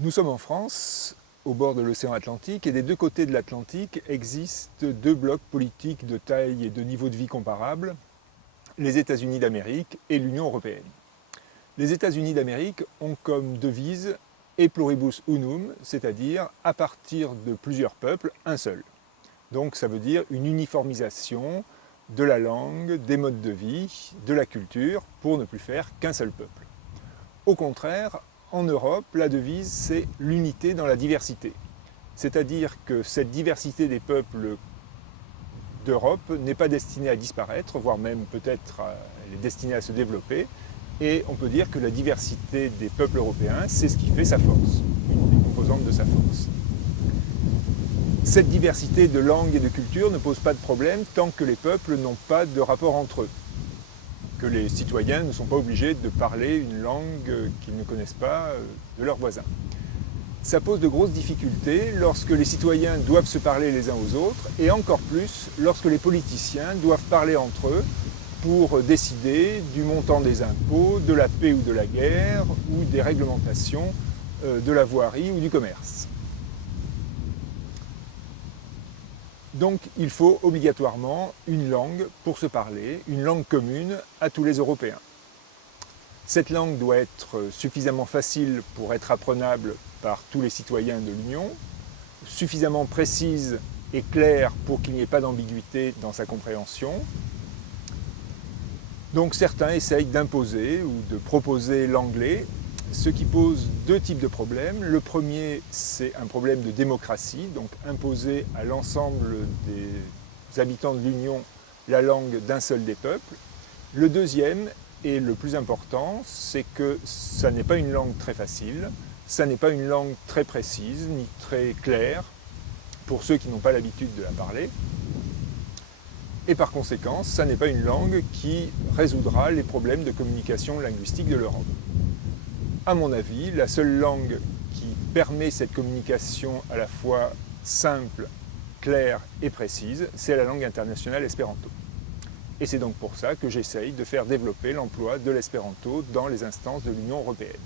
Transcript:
Nous sommes en France, au bord de l'océan Atlantique, et des deux côtés de l'Atlantique existent deux blocs politiques de taille et de niveau de vie comparables, les États-Unis d'Amérique et l'Union européenne. Les États-Unis d'Amérique ont comme devise « E pluribus unum », c'est-à-dire « à partir de plusieurs peuples, un seul ». Donc ça veut dire une uniformisation de la langue, des modes de vie, de la culture, pour ne plus faire qu'un seul peuple. Au contraire, en Europe, la devise, c'est l'unité dans la diversité. C'est-à-dire que cette diversité des peuples d'Europe n'est pas destinée à disparaître, voire même peut-être elle est destinée à se développer. Et on peut dire que la diversité des peuples européens, c'est ce qui fait sa force, une des composantes de sa force. Cette diversité de langues et de cultures ne pose pas de problème tant que les peuples n'ont pas de rapport entre eux, que les citoyens ne sont pas obligés de parler une langue qu'ils ne connaissent pas de leurs voisins. Ça pose de grosses difficultés lorsque les citoyens doivent se parler les uns aux autres, et encore plus lorsque les politiciens doivent parler entre eux pour décider du montant des impôts, de la paix ou de la guerre, ou des réglementations de la voirie ou du commerce. Donc il faut obligatoirement une langue pour se parler, une langue commune à tous les Européens. Cette langue doit être suffisamment facile pour être apprenable par tous les citoyens de l'Union, suffisamment précise et claire pour qu'il n'y ait pas d'ambiguïté dans sa compréhension. Donc certains essayent d'imposer ou de proposer l'anglais, ce qui pose deux types de problèmes. Le premier, c'est un problème de démocratie, donc imposer à l'ensemble des habitants de l'Union la langue d'un seul des peuples. Le deuxième, et le plus important, c'est que ça n'est pas une langue très facile, ça n'est pas une langue très précise, ni très claire, pour ceux qui n'ont pas l'habitude de la parler. Et par conséquent, ça n'est pas une langue qui résoudra les problèmes de communication linguistique de l'Europe. À mon avis, la seule langue qui permet cette communication à la fois simple, claire et précise, c'est la langue internationale espéranto. Et c'est donc pour ça que j'essaye de faire développer l'emploi de l'espéranto dans les instances de l'Union européenne.